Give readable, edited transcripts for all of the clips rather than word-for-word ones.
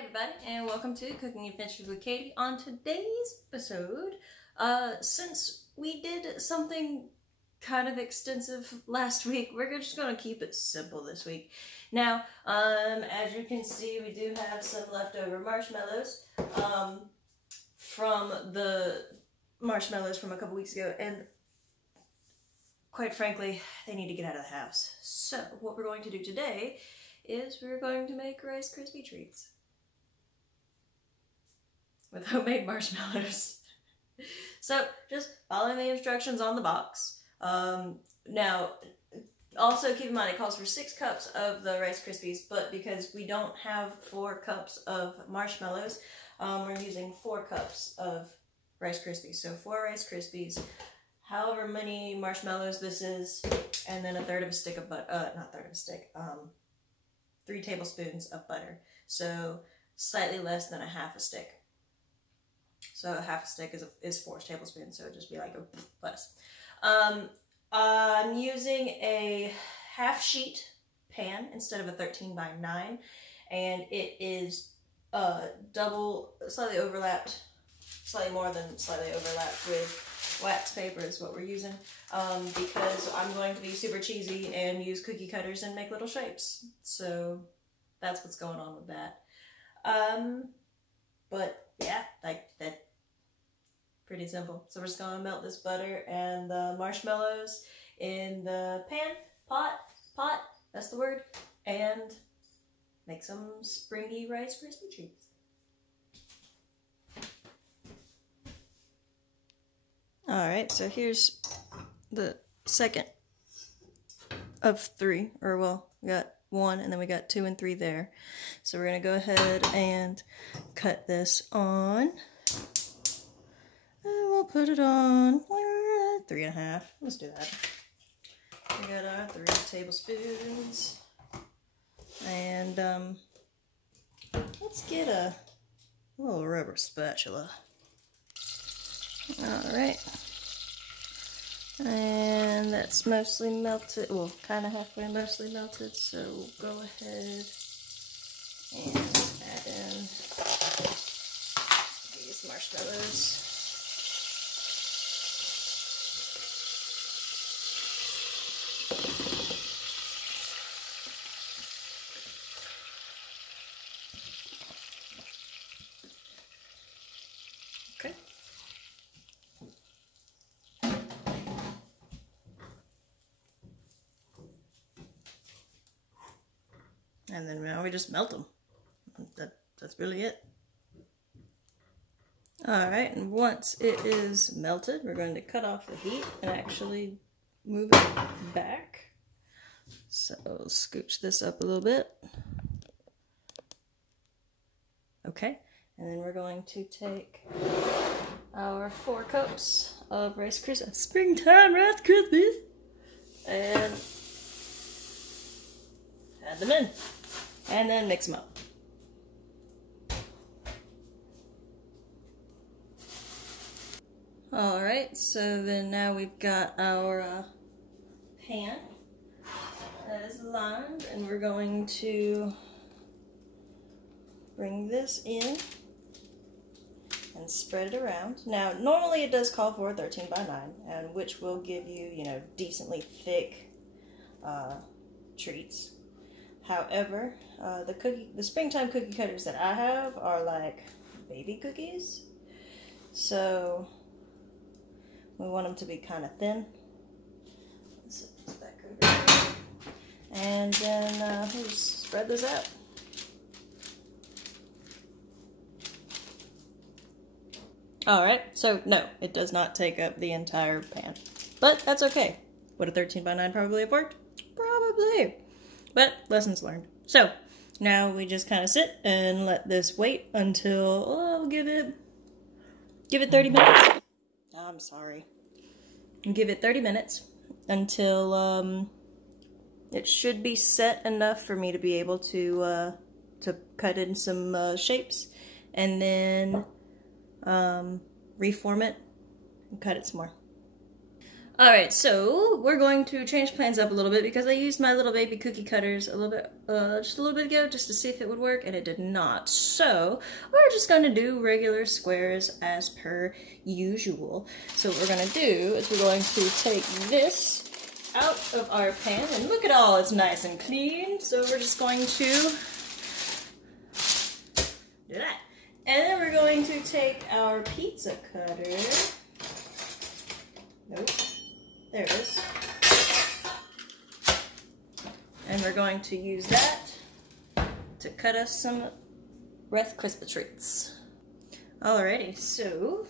Hey everybody, and welcome to Cooking Adventures with Katie. On today's episode, since we did something kind of extensive last week, we're just going to keep it simple this week. Now, as you can see, we do have some leftover marshmallows from the marshmallows from a couple weeks ago, and quite frankly, they need to get out of the house. So, what we're going to do today is we're going to make Rice Krispie treats with homemade marshmallows. So just following the instructions on the box. Now, also keep in mind it calls for 6 cups of the Rice Krispies, but because we don't have 4 cups of marshmallows, we're using 4 cups of Rice Krispies. So 4 Rice Krispies, however many marshmallows this is, and then a third of a stick of butter, not third of a stick, 3 tablespoons of butter. So slightly less than a half a stick. So a half a stick is 4 tablespoons, so it'd just be like a less. I'm using a half sheet pan instead of a 13 by 9, and it is slightly overlapped, slightly more than slightly overlapped with wax paper is what we're using, because I'm going to be super cheesy and use cookie cutters and make little shapes. So that's what's going on with that. But yeah, like that. Pretty simple. So we're just gonna melt this butter and the marshmallows in the pan, pot, that's the word, and make some springy Rice Krispie treats. Alright, so here's the second of 3, or well, we got 1 and then we got 2 and 3 there. So we're gonna go ahead and cut this on. And we'll put it on 3.5. Let's do that. We got our 3 tablespoons. And let's get a little rubber spatula. Alright. And that's mostly melted. Well, kind of halfway mostly melted. So we'll go ahead and add in these marshmallows. Okay. And then now we just melt them. That's really it. Alright, and once it is melted, we're going to cut off the heat and actually move it back. So scooch this up a little bit. Okay, and then we're going to take our 4 cups of Rice Krispies, springtime Rice Krispies, and add them in, and then mix them up. Alright, so then now we've got our pan that is lined, and we're going to bring this in and spread it around. Now, normally it does call for a 13 by 9, and which will give you, you know, decently thick treats. However, the springtime cookie cutters that I have are like baby cookies, so we want them to be kind of thin. Let's set this back over here. And then we'll just spread this out. Alright, so no, it does not take up the entire pan. But that's okay. Would a 13 by 9 probably have worked? Probably. But lessons learned. So now we just kind of sit and let this wait until, oh, give it 30 minutes. I'm sorry. Give it 30 minutes until it should be set enough for me to be able to cut in some shapes, and then reform it and cut it some more. Alright, so we're going to change plans up a little bit because I used my little baby cookie cutters a little bit, just a little bit ago just to see if it would work, and it did not. So we're just going to do regular squares as per usual. So what we're going to do is we're going to take this out of our pan, and look at all, it's nice and clean. So we're just going to do that. And then we're going to take our pizza cutter. Nope. There it is. And we're going to use that to cut us some Rice Krispie treats. Alrighty, so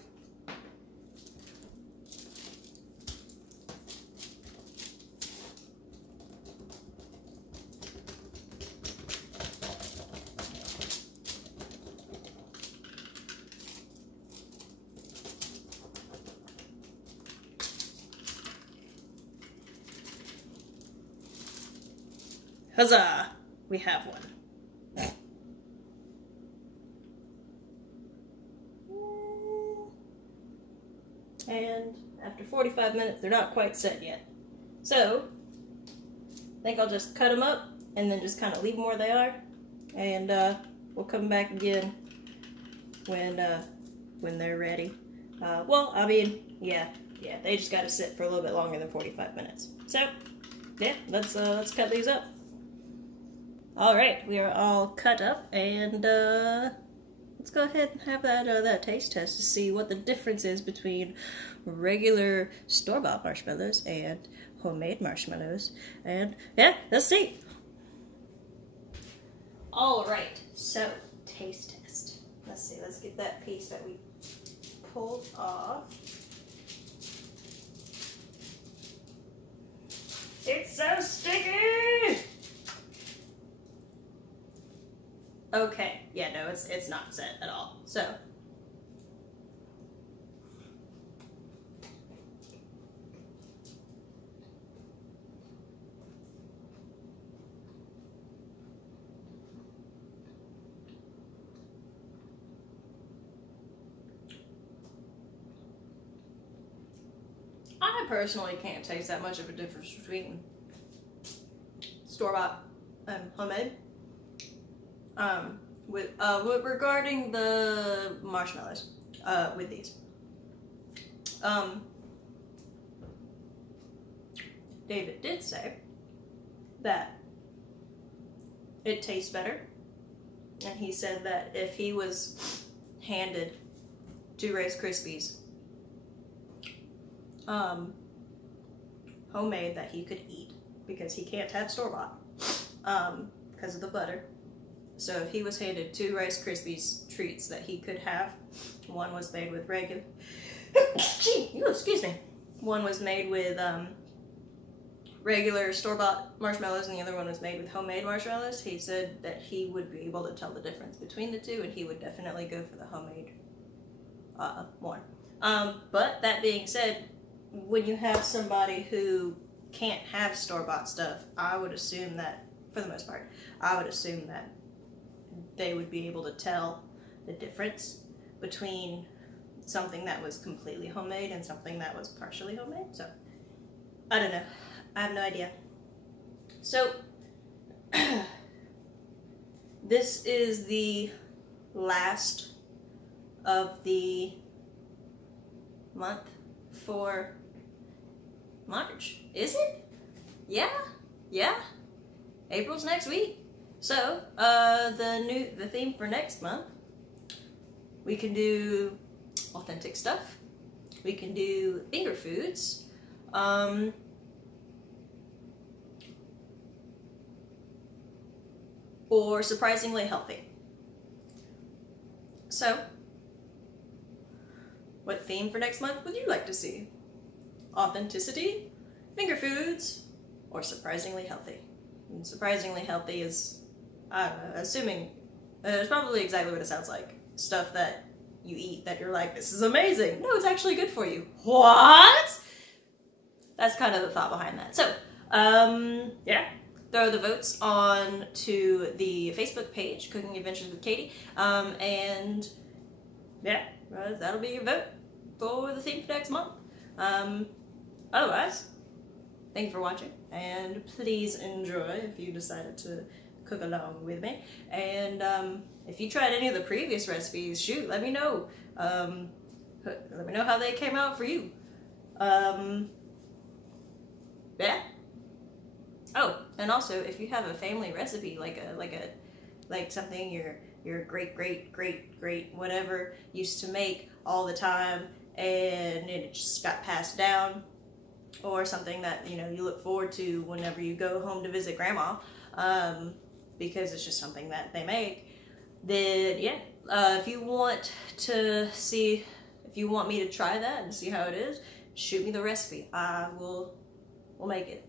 huzzah! We have one. And after 45 minutes, they're not quite set yet. So, I think I'll just cut them up and then just kind of leave them where they are. And we'll come back again when they're ready. Well, I mean, yeah, they just got to sit for a little bit longer than 45 minutes. So, yeah, let's cut these up. Alright, we are all cut up, and let's go ahead and have that taste test to see what the difference is between regular store-bought marshmallows and homemade marshmallows. And yeah, let's see. Alright, so taste test. Let's see, let's get that piece that we pulled off. It's so sticky! Okay, yeah, no, it's not set at all. So, I personally can't taste that much of a difference between store-bought and homemade. Regarding the marshmallows, with these, David did say that it tastes better, and he said that if he was handed 2 Rice Krispies, homemade, that he could eat, because he can't have store-bought, because of the butter. So if he was handed 2 Rice Krispies treats that he could have, one was made with regular, excuse me, one was made with regular store-bought marshmallows, and the other one was made with homemade marshmallows. He said that he would be able to tell the difference between the two, and he would definitely go for the homemade one. But that being said, when you have somebody who can't have store-bought stuff, I would assume that, for the most part, I would assume that they would be able to tell the difference between something that was completely homemade and something that was partially homemade. So, I don't know. I have no idea. So, this is the last of the month for March. Is it? Yeah? Yeah? April's next week. So, the theme for next month, we can do authentic stuff, we can do finger foods, or surprisingly healthy. So, what theme for next month would you like to see? Authenticity, finger foods, or surprisingly healthy? And surprisingly healthy is, I don't know, assuming, it's probably exactly what it sounds like. Stuff that you eat that you're like, this is amazing. No, it's actually good for you. What? That's kind of the thought behind that. So, yeah. Throw the votes on to the Facebook page, Cooking Adventures with Katie. And, yeah, that'll be your vote for the theme for next month. otherwise, thank you for watching, and please enjoy if you decided to cook along with me. And if you tried any of the previous recipes, shoot, let me know. Let me know how they came out for you. Yeah. Oh, and also if you have a family recipe, like something your great whatever used to make all the time, and it just got passed down, or something that you look forward to whenever you go home to visit grandma, because it's just something that they make, then yeah, if you want me to try that and see how it is, shoot me the recipe. We'll make it.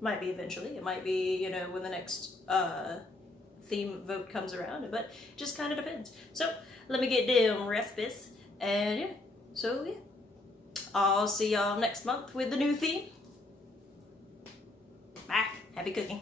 Might be eventually. It might be, when the next theme vote comes around, but it just kind of depends. So let me get them recipes, and yeah, so yeah, I'll see y'all next month with the new theme. Bye. Happy cooking.